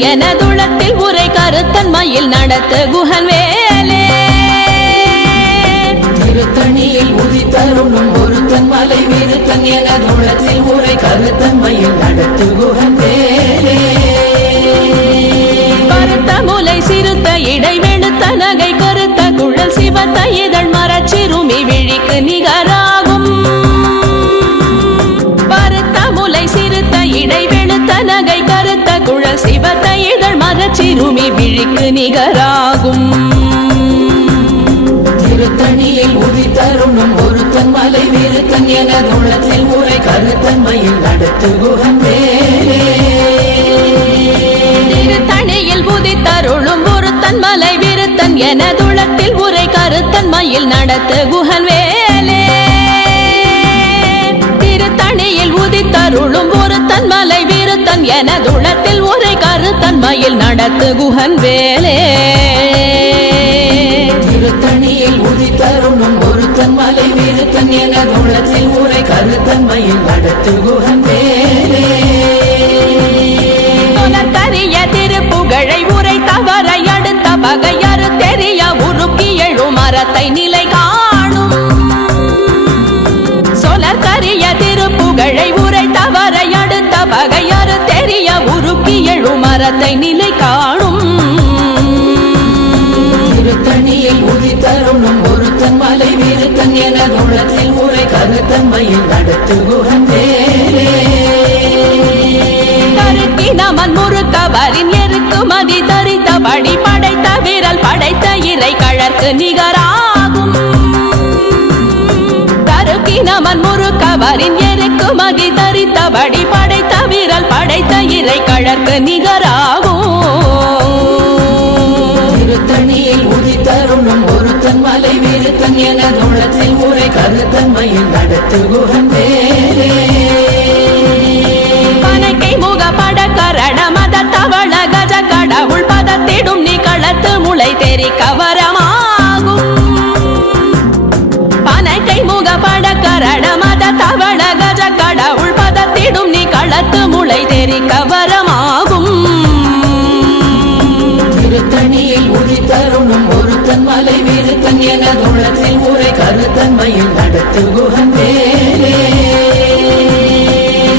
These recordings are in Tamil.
விருத்தன் எனதுளத்தில் உரை கருத்தன்மையில் நடத்து குஹன் வேலே திருத்தணியில் உதித்தருளும் ஒருத்தன் மலை விருத்தன் எனதுளத்தில் உரை கருத்தன்மையில் நடத்து குஹன் வேலே பருத்த முலை சிறுத்த இடை வெளுத்த நகை கருத்த குழல் சிவத்த இதழ் மரச்சிறுமி விழிக்கு நிகராகும் பருத்த முலை சிறுத்த இடை வெளுத்த நகை கருத்த குழல் சிவத்த இதழ் மரச்சிறுமி விழிக்கு நிகராகும் திருத்தணியில் உதித்தருளும் ஒருத்தன் மலை விருத்தன் எனதுளத்தில் உரை கருத்தன்மையில் நடத்து குஹன் வேலே திருத்தணியில் உதித்தருளும் ஒருத்தன் மலை விருத்தன் எனதுளத்தில் உரை கருத்தன்மையில் நடத்து குஹன் வேலே திருத்தணியில் உதித்தருளும் ஒருத்தன் மலை விருத்தன் எனதுளத்தில் உரை கருத்தன்மையில் நடத்து குஹன் வேலே திருத்தணியில் உதித்தருளும் ஒருத்தன் மலை விருத்தன் எனதுளத்தில் உரை கருத்தன்மையில் நடத்து குஹன் வேலே கரிய திருப்புகழை உரை தவறை அடுத்த பகையறு தெரிய உருக்கி எழும் மரத்தை நிலை காணும் சொலற்கரிய திருப்புகழை உரை தவறை அடுத்த பகையறு தெரிய உருக்கி எழும் மரத்தை நிலை காணும் திருத்தணியில் உதித்தருளும் ஒருத்தன் மலை விருத்தன் எனதுளத்தில் உரை கருத்தன்மையில் நடத்து குஹன் வேலே நமன் முறுக்கவரின் எருக்கு மதி தரித்தபடி படைத்த விரல் படைத்த இறை கழற்கு நிகராகும் தருக்கி நமன் முறுக்கவரின் எருக்கு மதி தரித்தபடி படைத்த விரல் படைத்த இறை கழற்கு நிகராகும் திருத்தணியில் உதித்தருளும் ஒருத்தன் மலை விருத்தன் எனதுளத்தில் உரை கருத்தன்மையில் நடத்து குஹன் வேலே பனைக்கை முக பட கரண மத தவள கஜ கடவுள் பதத்திடும் நீ களத்து முளை தெரி கவரமாகும் பனைக்கை முக பட கரண மத தவள கஜ கடவுள் பதத்திடும் நீ களத்து முளை தெரி கவரமாகும் திருத்தணியில் உதித்தருளும் ஒருத்தன் மலை விருத்தன் எனதுளத்தில் உரை கருத்தன்மையில் நடத்து குஹன் வேலே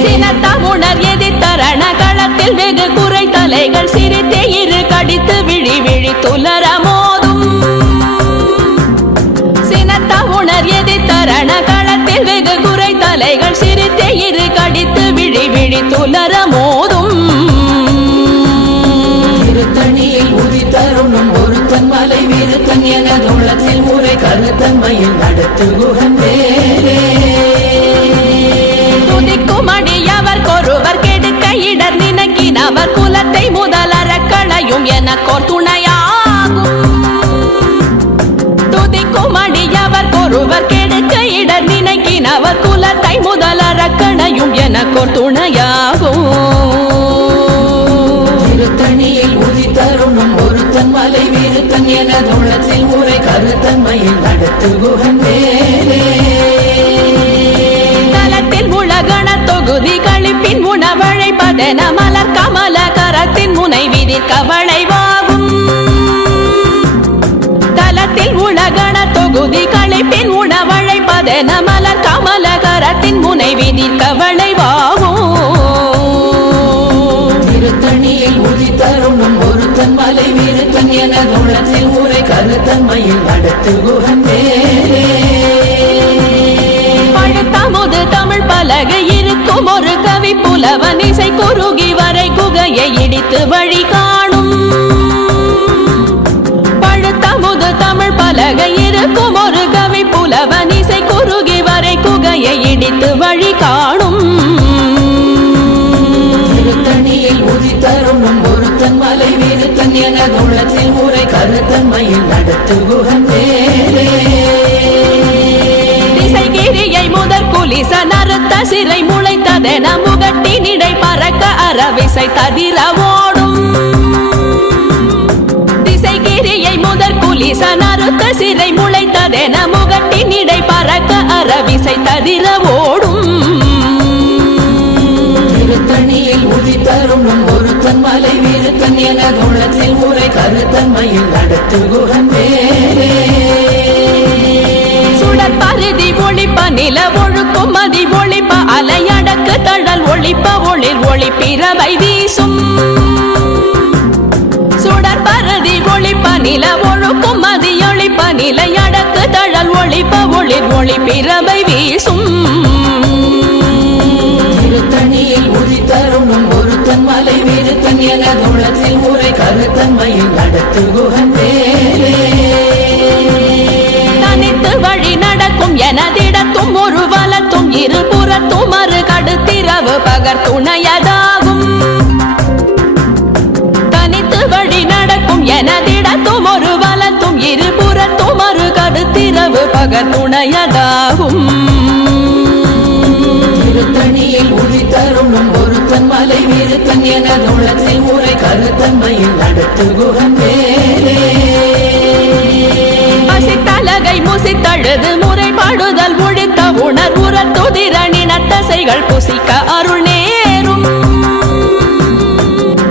சினத்தமுணர் எதிர்த்தரண களத்தில் வெகு குறை தலைகள் சிரித்தே இரு கடித்து விழி விழி துலர மோதும் சினத்தமுணர் எதிர்த்தரண களத்தில் வெகு குறை தலைகள் சிரித்தே இரு கடித்து விழி விழி துலர மோதும் திருத்தணியில் உதித்தருளும் ஒருத்தன் மலை விருத்தன் எனதுளத்தில் உரை கருத்தன்மையில் நடத்து குஹன் வேலே துதிக்கும் அடியவர் கொருவர் கெடுக்க இடர் நினைக்கினவர் குலத்தை முதலற களையும் எனக்கோர் துணையாகும் துதிக்கும் அடியவர் கொருவர் கெடுக்க இடர் நினைக்கினவர் குலத்தை முதலற களையும் எனக்கோர் துணையாகும் திருத்தணியில் உதித்தருளும் ஒருத்தன் மலை விருத்தன் எனதுளத்தில் உரை கருத்தன்மையில் நடத்து குஹன் வேலே தலத்தில் உலகண தொகுதி கழிப்பின் உணவழைப்பதென மலர் கமல கரத்தின் முனை விதிர்க்க வளைவாகும் தலத்தில் உலகண தொகுதி கழிப்பின் உணவழைப்பதென மலர் கமல கரத்தின் முனை விதிர்க்க வளைவாகும் திருத்தணியில் உதித்தருளும் ஒருத்தன் மலை விருத்தன் எனதுளத்தில் உரை கருத்தன்மையில் நடத்து குஹன் வேலே பழுத்தமுது தமிழ் பலகை இருக்கும் ஒரு கவி புலவன் இசை குறுகி வரை குகையை இடித்து வழி காணும் பழுத்தமுது தமிழ் பலகை இருக்கும் ஒரு கவி புலவன் இசை குறுகி வரை குகையை இடித்து வழி காணும் திருத்தணியில் உதித்தருளும் ஒருத்தன் மலை விருத்தன் எனதுளத்தில் உரை கருத்தன்மையில் நடத்து குஹன் வேலே திசைகிரியை முதற் குலிச நறுத்த சிறை முளைத்ததென முகட்டினிடை பறக்க அறவிசை ததிர ஓடும் திசைகிரியை முதற் குலிச நறுத்த சிறை முளைத்ததென முகட்டினிடை பறக்க அறவிசை ததிர ஓடும் திருத்தணியில் உதித்தருளும் ஒரு ஒருத்தன் மலை விருத்தன் என குணத்தில் உரை கருத்தன்மையில் நடத்து குகன் வேலே சுடர் பருதி ஒளிப்ப நில ஒழுக்கும் மதி ஒளிப்ப அலையடக்கு தழல் ஒளிப்ப ஒளிர் ஒளி பிறவை வீசும் சுடர் பருதி ஒளிப்ப நில ஒழுக்கும் மதி ஒளிப்ப நிலையடக்கு தழல் ஒளிப்ப ஒளிர் ஒளி பிறவை வீசும் திருத்தணியில் உதித்தருணும் ஒருத்தன் மலை விருத்தன் என குணத்தில் உரை கருத்தன்மையில் நடத்து குகன் வேலே தனித்து வழி நடக்கும் எனதிடத்தும் ஒரு வலத்தும் இருபுறத்தும் மறு கடுத்திரவு பகர் துணையதாகும் தனித்து வழி நடக்கும் எனதிடத்தும் ஒரு வலத்தும் இருபுறத்தும் மறு கடுத்திரவு பகர் துணையதாகும் திருத்தணியில் உதித்தருணும் ஒருத்தன் மலை விருத்தன் என குணத்தில் உரை கருத்தன்மையில் நடத்து குகன் வேலே பசித்தலகை முசித்தழுது முறைப்பாடுதல் ஒழித்த உணர்வுற துதிரணினத்தசைகள் புசிக்க அருள் நேரும்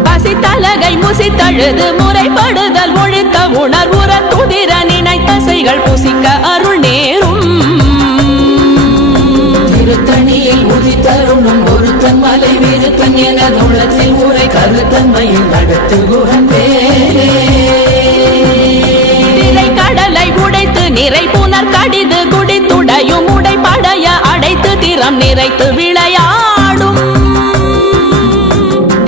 பசித்தலகை முசித்தழுது முறைப்படுதல் ஒழித்த உணர்வுற துதிரணினத்தசைகள் புசிக்க அருள் நேரும் திருத்தணியில் உதித்தருணும் ஒருத்தன் மலை விருத்தன் என குணத்தில் உரை கருத்தன்மையில் நடத்து குகன் வேலே கடலை உடைத்து நிறை புனர் கடிது குடித்துடையும் உடைப்படைய அடைத்து திறம் நிறைத்து விளையாடும்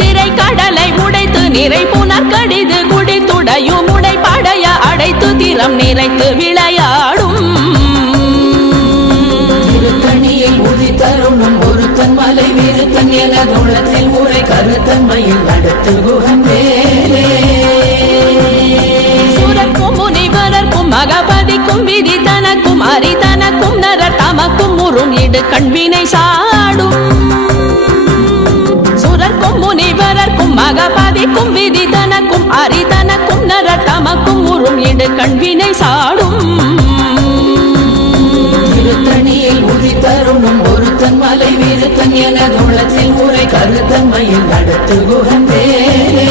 திரை கடலை உடைத்து நிறை புனர் கடிது குடித்துடையும் உடைப்படைய அடைத்து திறம் நிறைத்து விளையாடும் திருத்தணியில் உதித்தருணும் ஒருத்தன் மலை விருத்தன் என குணத்தில் உரை கருத்தன்மையில் நடத்து குகன் வேலே சுரக்கும் முனிவரர்க்கும் மகபதிக்கும் விதி தனக்கும் அரி தனக்கும் நரர் தமக்கும் முறும் இடு கண்வினை சாடும் சுரர்க்கும் முனிவரர்க்கும் மகபதிக்கும் விதி தனக்கும் அரி தனக்கும் நரர் தமக்கும் முறும் இடு கண்வினை சாடும் திருத்தணியில் உதித்தருணும் ஒருத்தன் மலை விருத்தன் என குணத்தில் உரை கருத்தன்மையில் நடத்து குகன் வேலே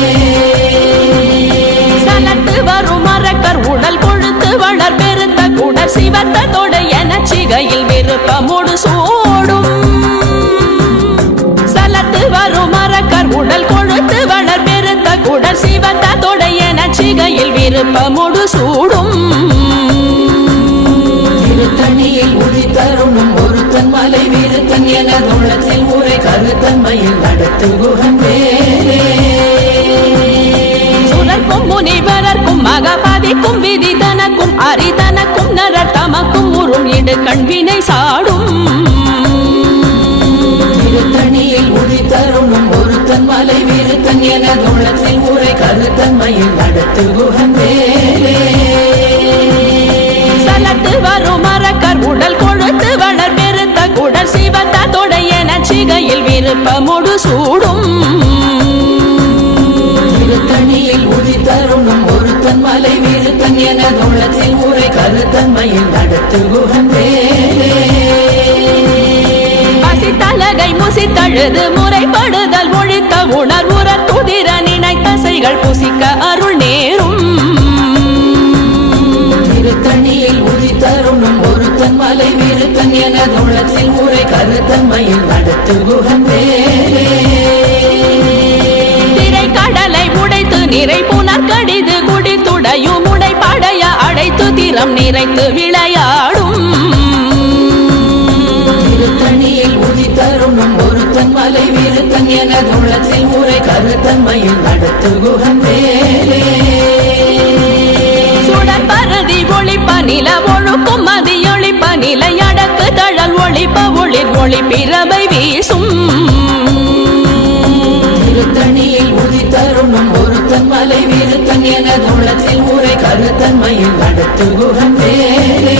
சலத்து வரும் மரக்கர் உடல் கொழுத்து வளர் பெருத்த குடர் சிவத்த தொடு என சிகையில் விருப்பமுடு சூடும் சலத்து வரும் மரக்கர் உடல் கொழுத்து வளர் பெருத்த குடர் சிவத்த தொடு என சிகையில் விருப்பமுடு சூடும் திருத்தணியில் உதித்தருணும் ஒருத்தன் மலை விருத்தன் என குணத்தில் உரை கருத்தன்மையில் நடத்து குகன் வேலே சுரர்க்கும் முனிவரர்க்கும் மகபதிக்கும் விதி தனக்கும் அரி தனக்கும் நரர் தமக்கும் முறும் இடு கண்வினை சாடும் திருத்தணியில் உதித்தருணும் ஒருத்தன் மலை விருத்தன் என குணத்தில் உரை கருத்தன்மையில் நடத்து குகன் வேலே சலத்து வரும் மரக்கர் உடல் கொழுத்து வளர் பெருத்த குடர் சிவத்த தொடு என சிகையில் விருப்பமுடு சூடும் திருத்தணியில் உதித்தருணும் ஒருத்தன் மலை விருத்தன் என குணத்தில் உரை கருத்தன்மையில் நடத்து குகன் வேலே பசித்தலகை முசித்தழுது முறைப்படுதல் ஒழித்த உணர்வுற துதிர நினைத்தசைகள் புசிக்க அருள் நேரும் திருத்தணியில் உதித்தருணும் ஒருத்தன் மலை விருத்தன் என குணத்தில் உரை கருத்தன்மையில் நடத்து குகன் வேலே திரை கடலை உடைத்து நிறை புனர் கடிது குடித்துடையும் உடைப்படைய அடைத்து திறம் நிறைத்து விளையாடும் திருத்தணியில் உதித்தருணும் ஒருத்தன் மலை விருத்தன் என குணத்தில் உரை கருத்தன்மையில் நடத்து குகன் வேலே சுடர் பருதி ஒளிப்ப நில ஒழுக்கும் மதி ஒளிப்ப நிலையடக்கு தழல் ஒளிப்ப ஒளிர் ஒளி பிறவை வீசும் திருத்தணியில் உதித்தருணும் ஒருத்தன் மலை விருத்தன் என குணத்தில் உரை கருத்தன்மையில் நடத்து குகன் வேலே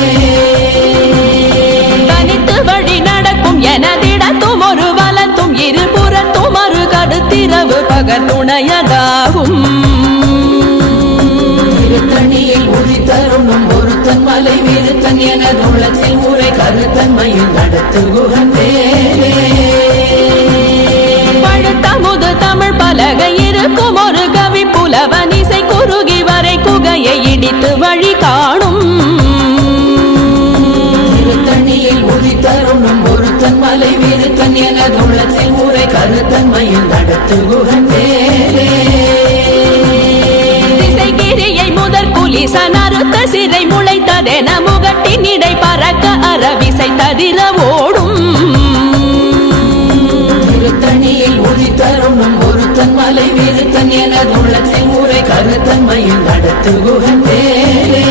தனித்து வழி நடக்கும் எனதிடத்தும் ஒரு வலத்தும் இருபுறத்தும் மறு கடுத்திரவு பகர் துணையதாகும் திருத்தணியில் உதித்தருணும் ஒருத்தன் மலை விருத்தன் என குணத்தில் உரை கருத்தன்மையில் நடத்து குகன் வேலே பழுத்த முது தமிழ் பலகை இருக்கும் ஒரு கவி புலவன் இசை குறுகி வரை குகையை இடித்து வழி காணும் திருத்தணியில் உதித்தருணும் ஒருத்தன் மலை விருத்தன் எனது உள்ளத்தில் ஊரை கருத்தன்மையில் நடத்து குகன் வேலே திசைகிரியை முதற் குலிசன் அறுத்த சிறை முளைத்ததென முகட்டின் இடை பறக்க அரவிசை ததிர ஓடும் திருத்தணியில் உதித்தருணும் ஒருத்தன் மலை விருத்தன் எனது உள்ளத்தில் ஊரை கருத்தன்மையில் நடத்து குகன் வேலே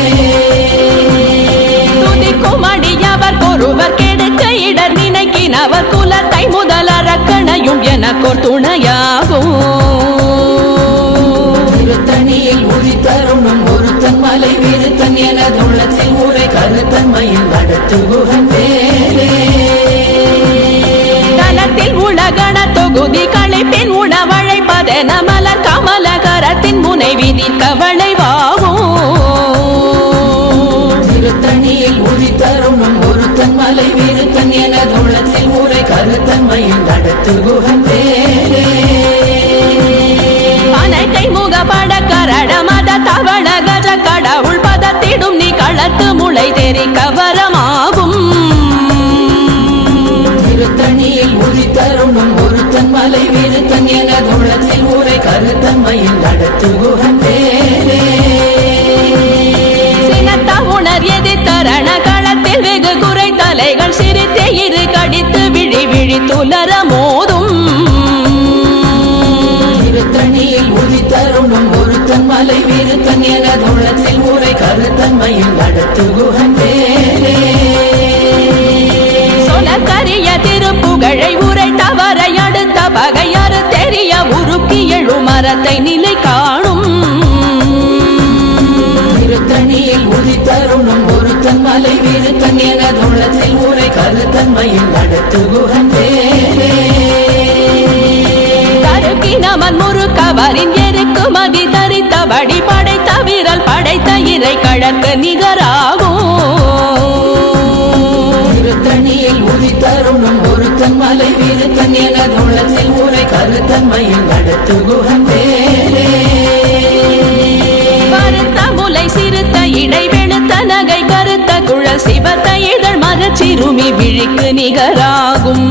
துதிக்கும் அடியவர் ஒருவர் கெடுக்க இடர் நினைக்கினவர் குலத்தை முதல் அரக்கணையும் எனக்கோர் துணையாகும் திருத்தணியில் உதித்தருணும் ஒருத்தன் மலை விருத்தன் எனது உள்ளத்தில் ஊரை கருத்தன்மையில் நடத்து குகன் வேலே தனத்தில் உலகண தொகுதி களைப்பின் உணவழைப்பதென மலர் கமலகரத்தின் முனை விதிர்க்க வளைவாகும் திருத்தணியில் உதித்தருணும் ஒருத்தன் மலை விருத்தன் எனது உள்ளத்தில் ஊரை கருத்தன்மையில் நடத்து குகன் வேலே அனைத்தை முகப்பட கரட மத தவள கஜ கடவுள் பதத்திடும் நீ களத்து முளை தெரிக்க வரமாகும் திருத்தணியில் உதித்தருணும் ஒருத்தன் மலை விருத்தன் எனது உள்ளத்தில் ஊரை கருத்தன்மையில் நடத்து குகன் வேலே சினத்த உணர் எதிர்த்தரண களத்தில் வெகு குறை தலைகள் சிரித்தே இரு கடித்து விழி விழி துலர மோதும் திருத்தணியில் உதித்தருணும் ஒருத்தன் மலை விருத்தன் எனது உள்ளத்தில் ஊரை கருத்தன்மையில் நடத்து குகன் வேலே சொலக்கரிய திருப்புகழை உரை தவறை அடுத்த பகையறு தெரிய உருக்கி எழு மரத்தை நிலை காணும் திருத்தணியில் உதித்தருணும் ஒருத்தன் மலை விருத்தன் எனது உள்ளத்தில் ஊரை கருத்தன்மையில் நடத்து குகன் வேலே கருக்கினமன் முறுக்கவரின் எருக்கு மதி தரித்தபடி படைத்த வீரல் படைத்த இறை கழற்கு நிகராகும் திருத்தணியில் உதித்தருணும் ஒருத்தன் மலை விருத்தன் எனது உள்ளத்தில் ஊரை கருத்தன்மையில் நடத்து குகன் வேலே கருத்த முலை சிறுத்த இடை வெளுத்த நகை கருத்த குழல் சிவத்த இதழ் மரச்சிறுமி விழிக்கு நிகராகும்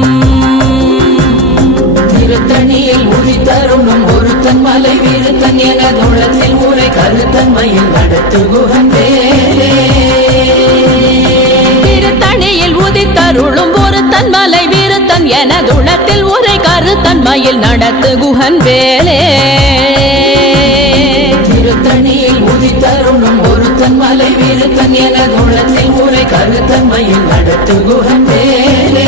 திருத்தணியில் உதித்தருணும் ஒருத்தன் மலை விருத்தன் எனது உள்ளத்தில் ஊரை கருத்தன்மையில் நடத்து குகன் வேலே திருத்தணியில் உதித்தருளும் ஒருத்தன் மலை விருத்தன் எனதுளத்தில் உரை கருத்தன்மையில் நடத்து குகன் வேலே திருத்தணியில் உதித்தருணும் ஒருத்தன் மலை விருத்தன் எனது உள்ளத்தில் ஊரை கருத்தன்மையில் நடத்து குகன் வேலே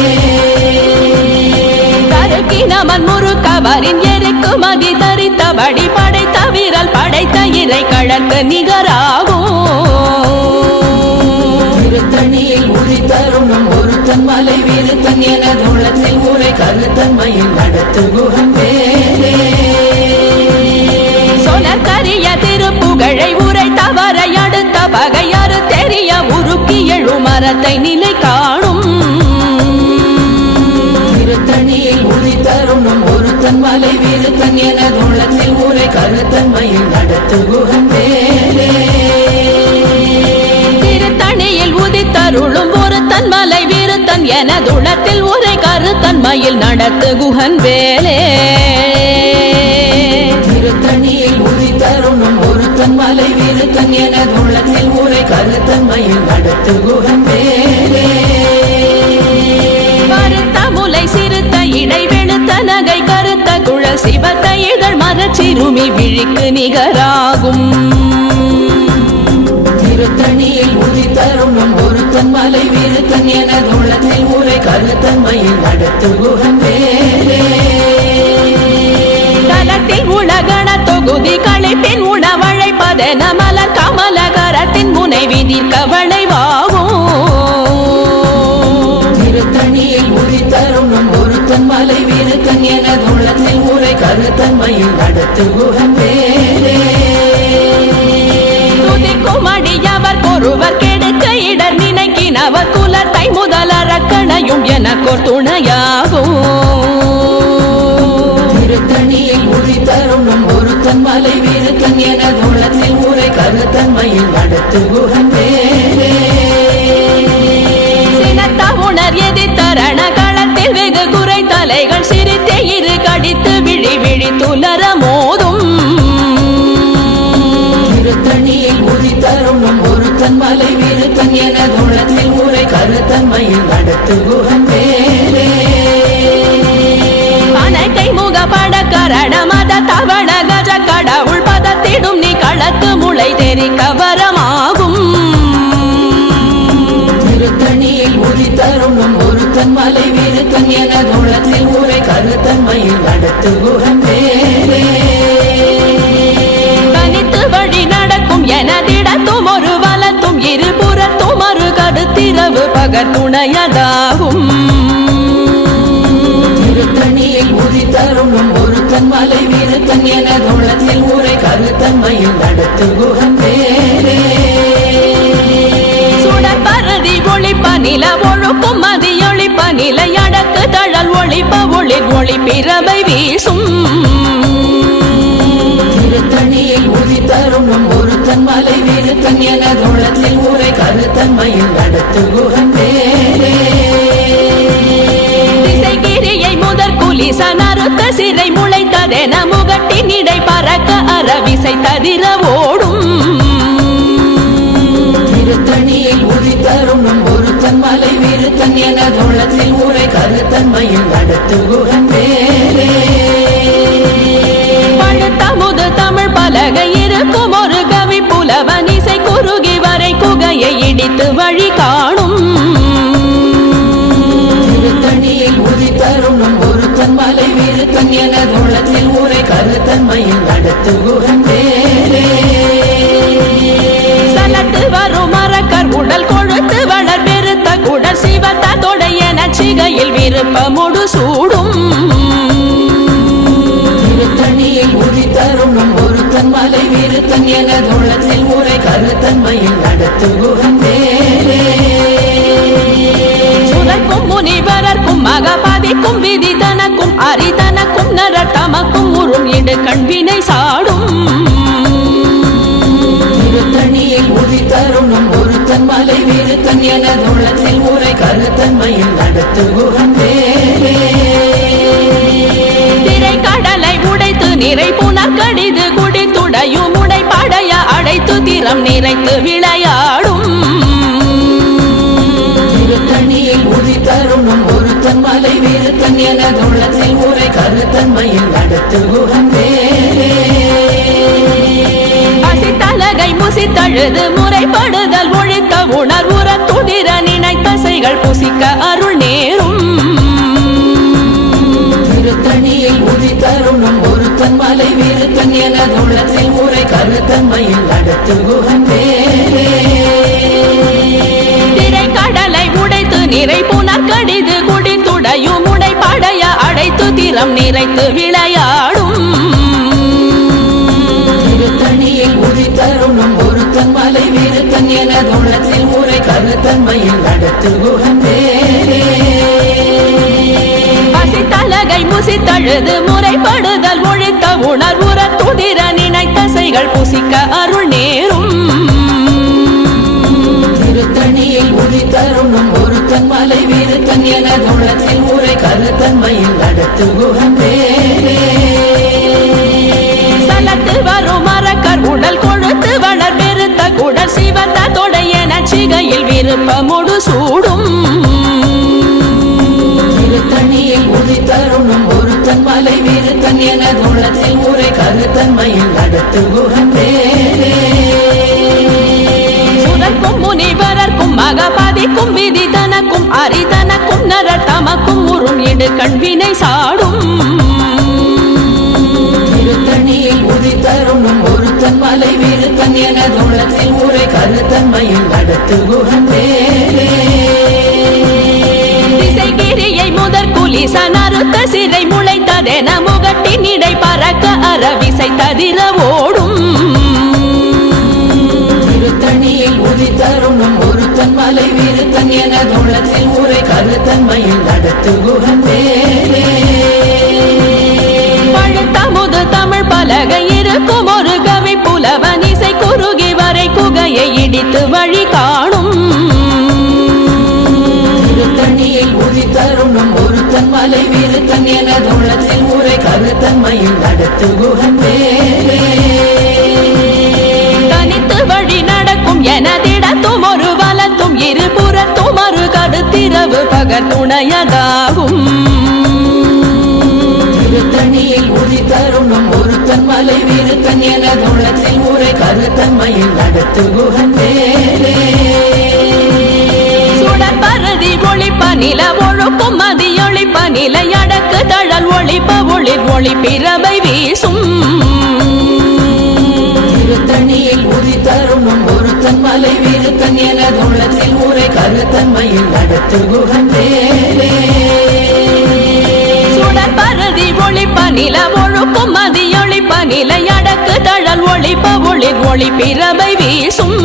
கருக்கினமன் முறுக்கவரின் எருக்கு மதி தரித்தபடி படைத்த வீரல் படைத்த இறை கழற்கு நிகராகும் திருத்தணியில் உதித்தருணும் ஒருத்தன் மலை விருத்தன் எனது உள்ளத்தில் ஊரை கருத்தன்மையில் நடத்து குகன் வேலே சொலக்கரிய திருப்புகழை உரை தவறை அடுத்த பகையறு தெரிய உருக்கி எழு மரத்தை நிலை காணும் திருத்தணியில் உதித்தருணும் ஒருத்தன் மலை விருத்தன் எனது உள்ளத்தில் ஊரை கருத்தன்மையில் நடத்து குகன் வேலே திருத்தணியில் உதித்தருளும் ஒருத்தன் மலை விருத்தன் எனதுளத்தில் உரை கருத்தன்மையில் நடத்து குகன் வேலே திருத்தணியில் உதித்தருணும் ஒருத்தன் மலை விருத்தன் எனது உள்ளத்தில் ஊரை கருத்தன்மையில் நடத்து குகன் வேலே கருத்த முலை சிறுத்த இடை வெளுத்த நகை கருத்த குழல் சிவத்த இதழ் மரச்சிறுமி விழிக்கு நிகராகும் திருத்தணியில் உதித்தருணும் ஒருத்தன் மலை விருத்தன் எனது உள்ளத்தில் ஊரை கருத்தன்மையில் நடத்து குகன் வேலே தலத்தில் உலகண தொகுதி களைப்பின் உணவழைப்பதென மலர் கமலகரத்தின் முனை விதிர்க்க வளைவாகும் திருத்தணியில் உதித்தருணும் ஒருத்தன் மலை விருத்தன் எனது உள்ளத்தில் ஊரை கருத்தன்மையில் நடத்து குகன் வேலே துதிக்கும் அடியவர் ஒருவர் கெடுக்க இடர் நினைக்கினவர் குலத்தை முதல் அரக்கணையும் எனக்கோர் துணையாகும் திருத்தணியில் உதித்தருணும் தருணம் ஒருத்தன் மலை வீருத்தன் என தூளத்தில் ஊரை கருத்தன்மையில் நடத்து குகன் வேலே சினத்த உணர் எதிர்த்தரண களத்தில் வெகு குறை தலைகள் சிரித்தே இரு கடித்து விழி விழி துலர மோதும் திருத்தணியில் உதி தருணம் ஒருத்தன் மலை வீருத்தன் என தூளத்தில் ஊரை கருத்தன்மையில் நடத்து குகன் வேலே கணக்கை முகப்பட கரண மத தவண கஜ கடவுள் பதத்திடும் நீ களத்து முளை தெரி கவரமாகும் திருத்தணியில் உதி தருணம் ஒருத்தன் மலை வீருத்தன் என தூளத்தில் ஊரை கருத்தன்மையில் நடத்து குகன் வேலே தனித்து வழி நடக்கும் எனதிடத்தும் ஒரு வலத்தும் இருபுறத்தும் ஒரு கருத்திரவு பகத்துணையதாகும் திருத்தணியில் உதி தருணம் ஒருத்தன் மலை வீருத்தன் என தூளத்தில் ஊரை கருத்தன்மையில் நடத்து குகன் வேலே சுடர் பருதி ஒளிப்ப நில ஒழுக்கும் மதியொளிப்ப நிலை அடக்கு தழல் ஒளிப்ப ஒளி ஒளி பிறவை வீசும் திருத்தணியில் உதி தருணம் ஒருத்தன் மலை வீருத்தன் என தூளத்தில் ஊரை கருத்தன்மையில் நடத்து குகன் வேலே திசைகிரியை முதற் குலிச நறுத்த சிறை முளைத்ததென முகட்டின் இடை பறக்க அறவிசை ததிர ஓடும் திருத்தணியில் உதி தருணம் ஒருத்தன் மலை வீருத்தன் என தூளத்தில் ஊரை கருத்தன்மையில் நடத்து குகன் வேலே பழுத்தமுது தமிழ் பலகை இருக்கும் ஒரு கவி புலவன் இசை குறுகி வரை குகையை இடித்து வழி காணும் திருத்தணியில் உதி தருணம் ஒருத்தன் மலை வீருத்தன் என தூளத்தில் ஊரை கருத்தன்மையில் நடத்து குகன் வேலே சலத்து வரும் மரக்கர் உடல் கொழுத்து வளர் பெருத்த குடல் சிவத்த தொடைய நச்சிகையில் விருப்பமுடு சூடும் திருத்தணியில் உதி தருணம் ஒருத்தன் மலை வீருத்தன் என தூளத்தில் ஊரை கருத்தன்மையில் நடத்து குகன் வேலே சுரக்கும் முனிவரர்க்கும் மகபதிக்கும் விதி தனக்கும் அரிதனக்கும் நரர் தமக்கும் உறும் இடு கண்வினை சாடும் திருத்தணியில் உதி தருணம் ஒருத்தன் மலை வீருத்தன் என தூளத்தில் ஊரை கருத்தன்மையில் நடத்து குகன் வேலே திரை கடலை உடைத்து நிறை புனர் கடிது குடித்துடையும் உடை படைய அடைத்து திறம் நிறைத்து விளையாடும் திருத்தணியில் உதி தருணம் ஒருத்தன் மலை வீருத்தன் என தூளத்தில் ஊரை கருத்தன்மையில் நடத்து குகன் வேலே பசித்தலகை முசித்தழுது முறைப்படுதல் ஒழித்த உணர்வுற துதிர நினைத்தசைகள் புசிக்க அருள் நேரும் திருத்தணியில் உதி தருணம் ஒருத்தன் மலை வீருத்தன் என தூளத்தில் ஊரை கருத்தன்மையில் நடத்து குகன் வேலே திரை கடலை உடைத்து நிறை புனர் கடிது குடித்துடையும் உடை படைய அடைத்து திறம் நிறைத்து விளையாடும் திருத்தணியில் உதி தருணம் ஒருத்தன் மலை வீருத்தன் என தூளத்தில் ஊரை கருத்தன்மையில் நடத்து குகன் வேலே பசித்தலகை முசித்தழுது முறைப்படுதல் ஒழித்த உணர்வுற துதிர நினைத்தசைகள் புசிக்க அருள் நேரும் திருத்தணியில் உதி தருணம் ஒருத்தன் மலை வீருத்தன் என தூளத்தில் ஊரை கருத்தன்மையில் நடத்து குகன் வேலே சலத்து வரும் மரக்கர் உடல் கொழுத்து வளர் பெருத்த குடல் சிவத்த தொடைய நச்சிகையில் விருப்பமுடு சூடும் திருத்தணியில் உதி தருணம் ஒருத்தன் மலை வீருத்தன் என தூளத்தில் ஊரை கருத்தன்மையில் நடத்து குகன் வேலே சுரக்கும் முனிவரர்க்கும் மகபதிக்கும் விதி தனக்கும் அரிதனக்கும் நரர் தமக்கும் உறும் இடு கண்வினை சாடும் திருத்தணியில் உதி தருணம் ஒருத்தன் மலை வீருத்தன் என தூளத்தில் ஊரை கருத்தன்மையில் நடத்து குகன் வேலே திசைகிரியை முதற் குலிச நறுத்த சிறை முளைத்ததென முகட்டின் இடை பறக்க அறவிசை ததிர ஓடும் திருத்தணியில் உதி தருணம் ஒருத்தன் மலை வீருத்தன் என தூளத்தில் ஊரை கருத்தன்மையில் நடத்து குகன் வேலே பழுத்தமுது ஒரு தமிழ் பலகை இருக்கும் ஒரு கவி புலவன் இசை குறுகி வரை குகையை இடித்து வழி காணும் திருத்தணியில் உதி தருணம் ஒருத்தன் மலை விருத்தன் எனது உள்ளத்தில் உரை கருத்தன்மையில் நடத்து குகன் வேலே தனித்து வழி நடக்கும் எனதிடத்தும் ஒரு வலத்தும் இருபுறத்தும் ஒரு கருத்திரவு பகர் துணையதாகும் திருத்தணியில் உதி தருணம் ஒருத்தன் மலை விருத்தன் எனது உள்ளத்தில் உரை கருத்தன்மையில் நடத்து குகன் வேலே சுடற்பரதி ஒளிப்ப நில ஒழுக்கும் மதியொளிப்ப நிலை அடக்கு தழல் ஒளிப்ப ஒளிர் ஒளி பிறவை வீசும் திருத்தணியில் உதி தருணம் ஒருத்தன் மலை விருத்தன் எனது உள்ளத்தில் உரை கருத்தன்மையில் நடத்து குகன் வேலே சுடற்பரதி ஒளிப்ப நில ஒழுக்கும் மதியொளிப்ப நிலை அடக்கு தழல் ஒளிப்ப ஒளிர் ஒளி பிறவை வீசும்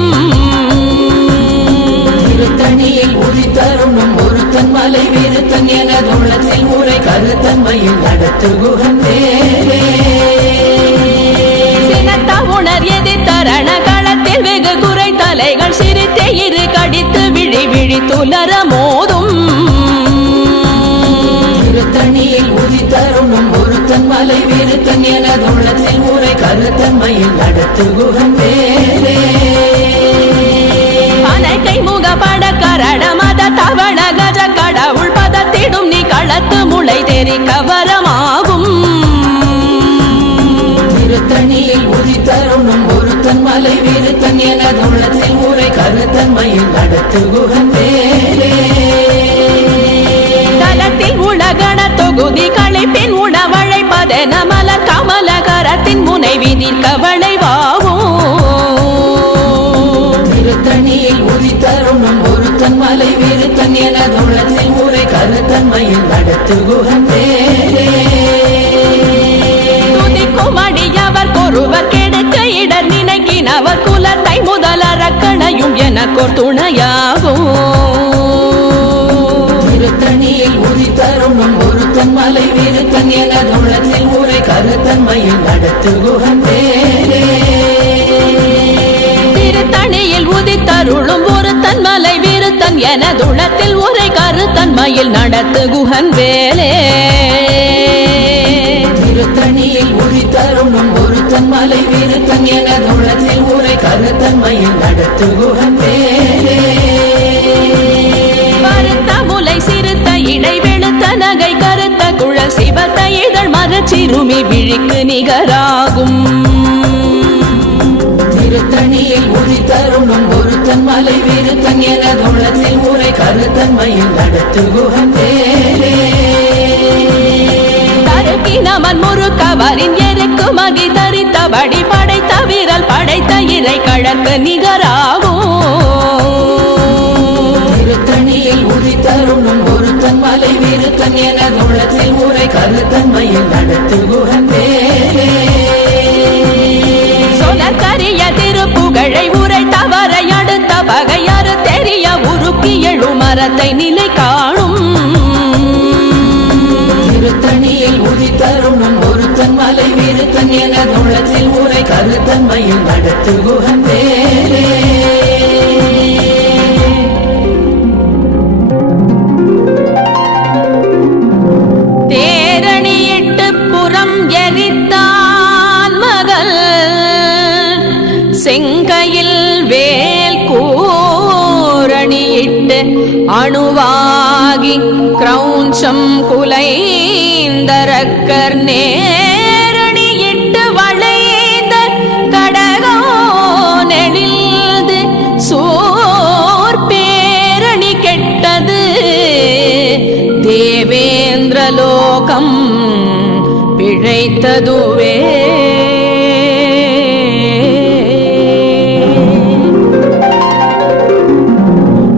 திருத்தணியில் உதி தருணம் ஒருத்தன் மலை விருத்தன் எனது உள்ளத்தில் உரை கருத்தன்மையில் நடத்து குகன் வேலே சினத்த உணர் எதிர்த்தரண களத்தில் வெகு குறை தலைகள் சிரித்தே இரு கடித்து விழி விழி துலர மோதும் திருத்தணியில் உதி தருணம் ஒருத்தன் மலை விருத்தன் எனது உள்ளத்தில் உரை கருத்தன்மையில் நடத்து குகன் வேலே அனைக்கை முகப்பட கரட மத தவண கஜ கடவுள் பதத்திடும் நீ களத்து முளை தெரி கவரமாகும் திருத்தணியில் உதி தருணம் ஒருத்தன் மலை விருத்தன் எனது உள்ளத்தில் உரை கருத்தன்மையில் நடத்து குகன் வேலே தலத்தில் உலகண தொகுதி களைப்பின் உணவழைப்பதென மலர் கமல கரத்தின் முனை விதிர் கவளைவாகும் திருத்தணியில் உதி தருணம் ஒருத்தன் மலை விருத்தன் எனது உள்ளத்தில் உரை கருத்தன்மையில் நடத்து குகன் வேலே துதிக்கும் அடியவர் கொருவர் கெடுக்க இடர் நினைக்கினவர் குலத்தை முதலறக்கணையும் எனக்கோர் துணையாகும் திருத்தணியில் உதி தருணம் ஒருத்தன் மலை விருத்தன் எனது உள்ளத்தில் உரை கருத்தன்மையில் நடத்து குகன் வேலே திருத்தணியில் உதித்தருளும் ஒரு தன்மலை விருத்தன் எனதுளத்தில் உரை கருத்தன்மையில் நடத்து குகன் வேலே திருத்தணியில் உதி தருணம் ஒருத்தன் மலை விருத்தன் எனது உள்ளத்தில் உரை கருத்தன்மையில் நடத்து குகன் வேலே மறுத்த முலை சிறுத்த இடை வெளுத்த நகை கருத்த குழல் சிவத்த இதழ் மரச்சிறுமி விழிக்கு நிகராகும் திருத்தணியில் உதி தருணம் ஒருத்தன் மலை விருத்தன் எனது உள்ளத்தில் உரை கருத்தன்மையில் நடத்து குகன் வேலே தருக்கினமன் முறுக்கவரின் எருக்கு மகி தரித்தபடி படைத்த விரல் படைத்த இறை கழற்கு நிகராகும் திருத்தணியில் உதி தருணம் ஒருத்தன் மலை விருத்தன் எனது உள்ளத்தில் உரை கருத்தன்மையில் நடத்து குகன் வேலே சொலக்கரிய திருப்புகழை உரை தவறை அடுத்த பகையாறு தெரிய உருக்கி எழு மரத்தை நிலை காணும் திருத்தணியில் உதி தருணம் ஒருத்தன் மலை விருத்தன் எனது உள்ளத்தில் உரை கருத்தன்மையில் நடத்து குகன் வேலே தேரணியிட்டு புறம் எரித்தான் மகள் செங்கையில் வேல் கூரணியிட்டு அணுவாகி கிரௌஞ்சம் குலைந்தரக்கர் நேரணியிட்டு வளைந்த கடகோ நெளிந்து சோர் பேரணி கெட்டது தேவேந்திரலோகம் பிழைத்ததுவே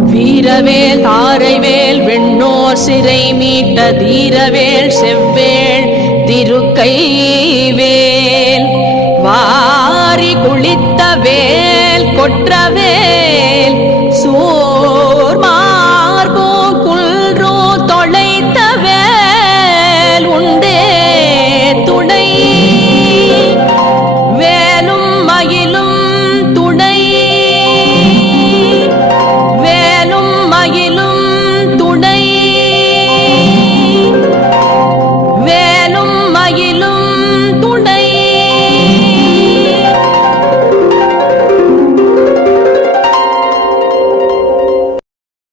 வீரவேல் தாரைவேல் வெண்ணோர் சிறை மீட்ட தீரவேல் செவ்வேள் திருக்கைவேல் வாரி குளித்த வேல் கொற்றவேல்